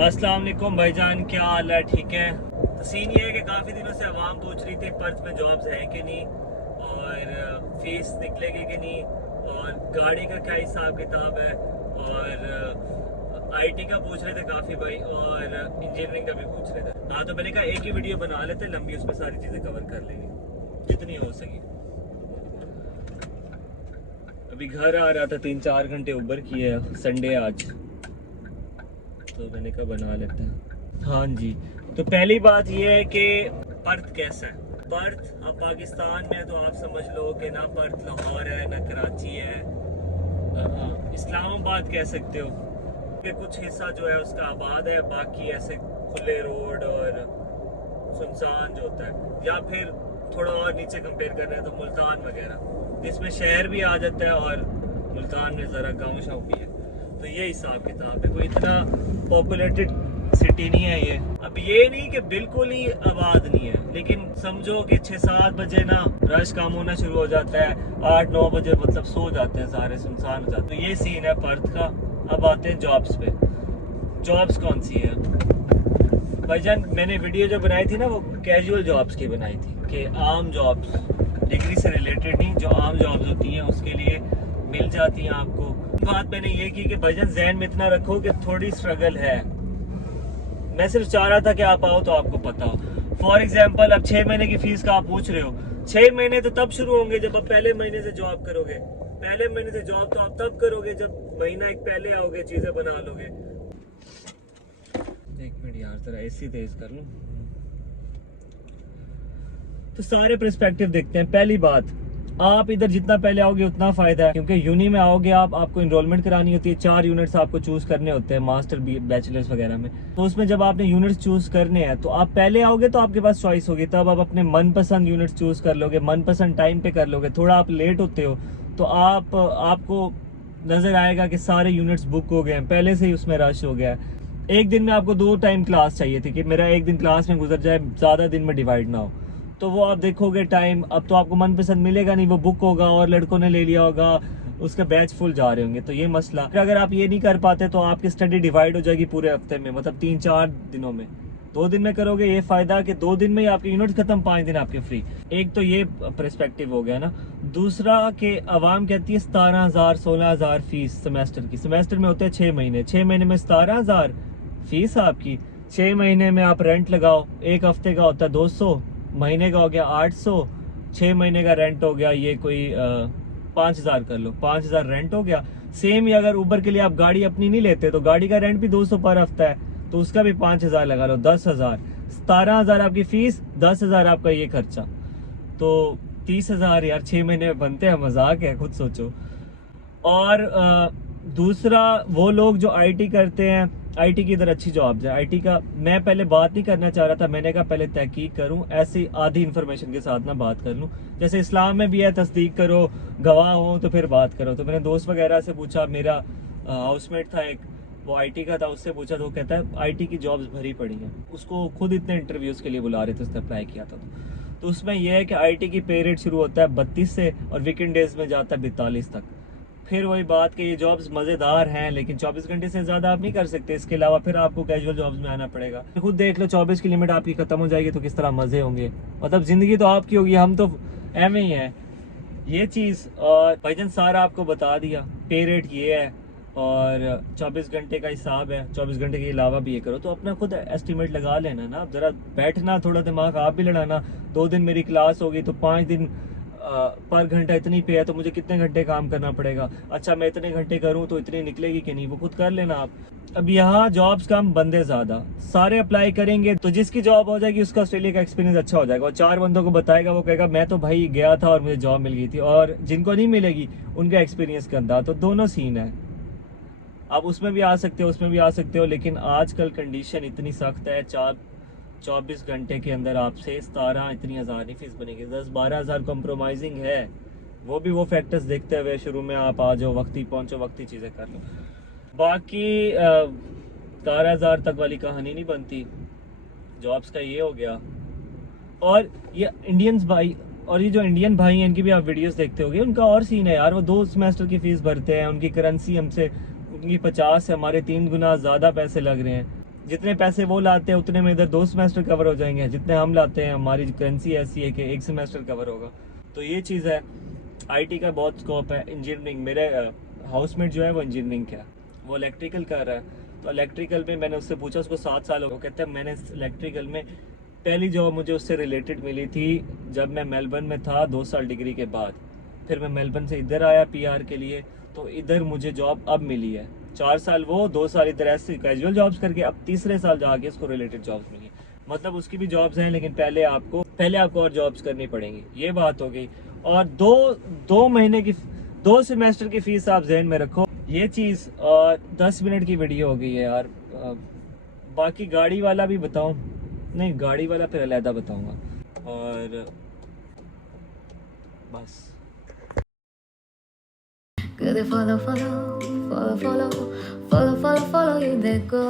अस्सलाम वालेकुम भाईजान, क्या हाल है? ठीक है। तो सीन ये है कि काफ़ी दिनों से आवाम पूछ रही थी पर्थ में जॉब्स हैं कि नहीं, और फीस निकलेगी कि नहीं, और गाड़ी का क्या हिसाब किताब है, और आईटी का पूछ रहे थे काफ़ी भाई, और इंजीनियरिंग का भी पूछ रहे थे। हाँ, तो मैंने कहा एक ही वीडियो बना लेते लंबी, उसमें सारी चीज़ें कवर कर लेंगे जितनी हो सकी। अभी घर आ रहा था, 3-4 घंटे ऊबर किए, संडे आज, तो मैंने कहा बना लेते हैं। हाँ जी, तो पहली बात ये है कि पर्थ कैसा है। पर्थ अब पाकिस्तान में है, तो आप समझ लो कि ना पर्थ लाहौर है ना कराची है, इस्लामाबाद कह सकते हो कि कुछ हिस्सा जो है उसका आबाद है, बाकी ऐसे खुले रोड और सुनसान जो होता है, या फिर थोड़ा और नीचे कंपेयर कर रहे हैं तो मुल्तान वगैरह, जिसमें शहर भी आ जाता है और मुल्तान में ज़रा गाँव शाँव भी है। तो ये हिसाब किताब है, कोई इतना पॉपुलेटेड सिटी नहीं है ये। अब ये नहीं कि बिल्कुल ही आबाद नहीं है, लेकिन समझो कि 6-7 बजे ना रश काम होना शुरू हो जाता है, 8-9 बजे मतलब सो जाते हैं सारे, सुनसान हो जाते हैं। तो ये सीन है पर्थ का। अब आते हैं जॉब्स पे। जॉब्स कौन सी है भाईजान? मैंने वीडियो जो बनाई थी ना, वो कैजुअल जॉब्स की बनाई थी, कि आम जॉब्स, डिग्री से रिलेटेड नहीं, जो आम जॉब्स होती हैं उसके लिए मिल जाती हैं आपको। बात मैंने ये की कि भाईजान ज़हन में इतना रखो कि थोड़ी स्ट्रगल है। मैं सिर्फ चाह रहा था कि आप आओ तो आपको पता हो। फॉर एग्जाम्पल, अब 6 महीने की फीस का आप पूछ रहे हो, 6 महीने तो तब शुरू होंगे जब आप पहले महीने से जॉब करोगे। पहले महीने से जॉब तो आप तब करोगे जब महीना एक पहले आओगे, चीजें बना लोगे। एक मिनट यार, जरा एसी तेज कर लूं। तो सारे पर्सपेक्टिव देखते हैं। पहली बात, आप इधर जितना पहले आओगे उतना फायदा है, क्योंकि यूनी में आओगे आपको इनरोलमेंट करानी होती है। 4 यूनिट्स आपको चूज करने होते हैं मास्टर बैचलर्स वगैरह में। तो उसमें जब आपने यूनिट्स चूज करने हैं तो आप पहले आओगे तो आपके पास चॉइस होगी, तब आप अपने मनपसंद यूनिट्स चूज कर लोगे, मनपसंद टाइम पे कर लोगे। थोड़ा आप लेट होते हो तो आपको नजर आएगा कि सारे यूनिट्स बुक हो गए हैं, पहले से ही उसमें रश हो गया है। एक दिन में आपको 2 टाइम क्लास चाहिए थी कि मेरा एक दिन क्लास में गुजर जाए, ज्यादा दिन में डिवाइड ना हो। तो वो आप देखोगे टाइम, अब तो आपको मनपसंद मिलेगा नहीं, वो बुक होगा और लड़कों ने ले लिया होगा, उसका बैच फुल जा रहे होंगे। तो ये मसला, अगर आप ये नहीं कर पाते तो आपकी स्टडी डिवाइड हो जाएगी पूरे हफ्ते में, मतलब 3-4 दिनों में। 2 दिन में करोगे, ये फायदा कि 2 दिन में ही आपके यूनिट खत्म, 5 दिन आपके फ्री। एक तो ये पर्सपेक्टिव हो गया ना। दूसरा कि आवाम कहती है 17,000-16,000 फीस सेमेस्टर की। सेमेस्टर में होते हैं 6 महीने, 6 महीने में 17,000 फीस आपकी। 6 महीने में आप रेंट लगाओ, एक हफ्ते का होता है 200, महीने का हो गया 800, 6 महीने का रेंट हो गया ये कोई 5,000 कर लो, 5,000 रेंट हो गया। सेम ही अगर ऊबर के लिए आप गाड़ी अपनी नहीं लेते तो गाड़ी का रेंट भी 200 पर हफ्ता है, तो उसका भी 5,000 लगा लो, 10,000। 17,000 आपकी फीस, 10,000 आपका ये खर्चा, तो 30,000 यार 6 महीने में बनते हैं, मजाक है, खुद सोचो। और दूसरा, वो लोग जो आईटी करते हैं, आईटी की इधर अच्छी जॉब्स है। आईटी का मैं पहले बात नहीं करना चाह रहा था, मैंने कहा पहले तहकीक करूं, ऐसी आधी इन्फॉर्मेशन के साथ ना बात कर लूं। जैसे इस्लाम में भी है, तस्दीक करो, गवाह हो तो फिर बात करो। तो मैंने दोस्त वगैरह से पूछा, मेरा हाउसमेट था एक, वो आईटी का था, उससे पूछा तो वो कहता है आईटी की जॉब्स भरी पड़ी हैं। उसको खुद इतने इंटरव्यूज़ के लिए बुला रहे थे, उसने अप्लाई किया था। तो उसमें यह है कि आईटी की पे रेट शुरू होता है 32 से और वीकेंड डेज में जाता है 42 तक। फिर वही बात कि ये जॉब्स मज़ेदार हैं, लेकिन 24 घंटे से ज़्यादा आप नहीं कर सकते। इसके अलावा फिर आपको कैजुअल जॉब्स में आना पड़ेगा। खुद देख लो, 24 की लिमिट आपकी ख़त्म हो जाएगी तो किस तरह मज़े होंगे। मतलब ज़िंदगी तो आपकी होगी, हम तो एवं ही हैं। ये चीज़, और भाईजान सारा आपको बता दिया। पे रेट ये है और 24 घंटे का हिसाब है, 24 घंटे के अलावा भी ये करो, तो अपना खुद एस्टिमेट लगा लेना ना। ज़रा बैठना, थोड़ा दिमाग आप भी लड़ाना। 2 दिन मेरी क्लास होगी तो 5 दिन पर घंटा इतनी पे है, तो मुझे कितने घंटे काम करना पड़ेगा। अच्छा, मैं इतने घंटे करूं तो इतनी निकलेगी कि नहीं, वो खुद कर लेना आप। अब यहाँ जॉब्स कम, बंदे ज़्यादा, सारे अप्लाई करेंगे, तो जिसकी जॉब हो जाएगी उसका ऑस्ट्रेलिया का एक्सपीरियंस अच्छा हो जाएगा, और 4 बंदों को बताएगा, वो कहेगा मैं तो भाई गया था और मुझे जॉब मिल गई थी। और जिनको नहीं मिलेगी उनका एक्सपीरियंस गंदा। तो दोनों सीन है। आप उसमें भी आ सकते हो, उसमें भी आ सकते हो, लेकिन आजकल कंडीशन इतनी सख्त है, 24 घंटे के अंदर आपसे 17 इतनी हज़ार नहीं फीस बनेगी, 10-12 हज़ार कॉम्प्रोमाइजिंग है। वो भी वो फैक्टर्स देखते हुए शुरू में आप आ जाओ, वक्ती पहुंचो, वक्ती चीज़ें कर लो। बाकी 17,000 तक वाली कहानी नहीं बनती। जॉब्स का ये हो गया। और ये इंडियंस भाई, और ये जो इंडियन भाई हैं इनकी भी आप वीडियोस देखते होगे, उनका और सीन है यार। वो 2 सेमेस्टर की फीस भरते हैं, उनकी करेंसी हमसे, उनकी 50 है, हमारे 3 गुना ज़्यादा पैसे लग रहे हैं। जितने पैसे वो लाते हैं उतने में इधर 2 सेमेस्टर कवर हो जाएंगे, जितने हम लाते हैं हमारी करेंसी ऐसी है कि 1 सेमेस्टर कवर होगा। तो ये चीज़ है, आईटी का बहुत स्कोप है। इंजीनियरिंग, मेरे हाउसमेट जो है वो इंजीनियरिंग का है, वो इलेक्ट्रिकल कर रहा है। तो इलेक्ट्रिकल में मैंने उससे पूछा, उसको 7 साल हो गए। वो कहता है मैंने इलेक्ट्रिकल में पहली जॉब मुझे उससे रिलेटेड मिली थी जब मैं मेलबर्न में था 2 साल डिग्री के बाद। फिर मैं मेलबर्न से इधर आया पीआर के लिए, तो इधर मुझे जॉब अब मिली है। 4 साल वो, 2 साल इधर ऐसे कैजुअल जॉब्स करके अब तीसरे साल जाके उसको रिलेटेड जॉब्स मिली। मतलब उसकी भी जॉब्स हैं, लेकिन पहले आपको और जॉब्स करनी पड़ेंगी। ये बात हो गई। और दो महीने की 2 सेमेस्टर की फीस आप जहन में रखो। ये चीज़ 10 मिनट की वीडियो हो गई है यार। बाकी गाड़ी वाला भी बताऊं? नहीं, गाड़ी वाला फिर अलहदा बताऊंगा। और बस Que de follow, follow, follow, follow, follow, follow, follow you they go.